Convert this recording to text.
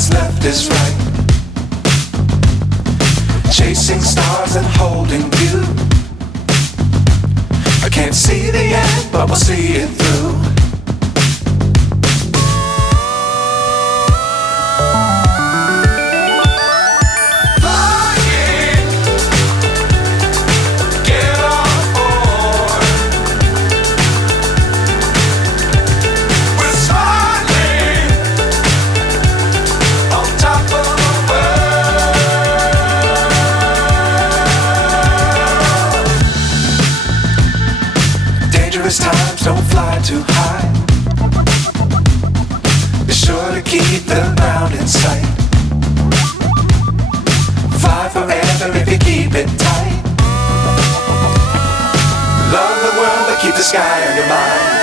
what's left is right. Chasing stars and holding you. I can't see the end, but we'll see it through. Times don't fly too high. Be sure to keep the ground in sight. Fly forever if you keep it tight. Love the world but keep the sky on your mind.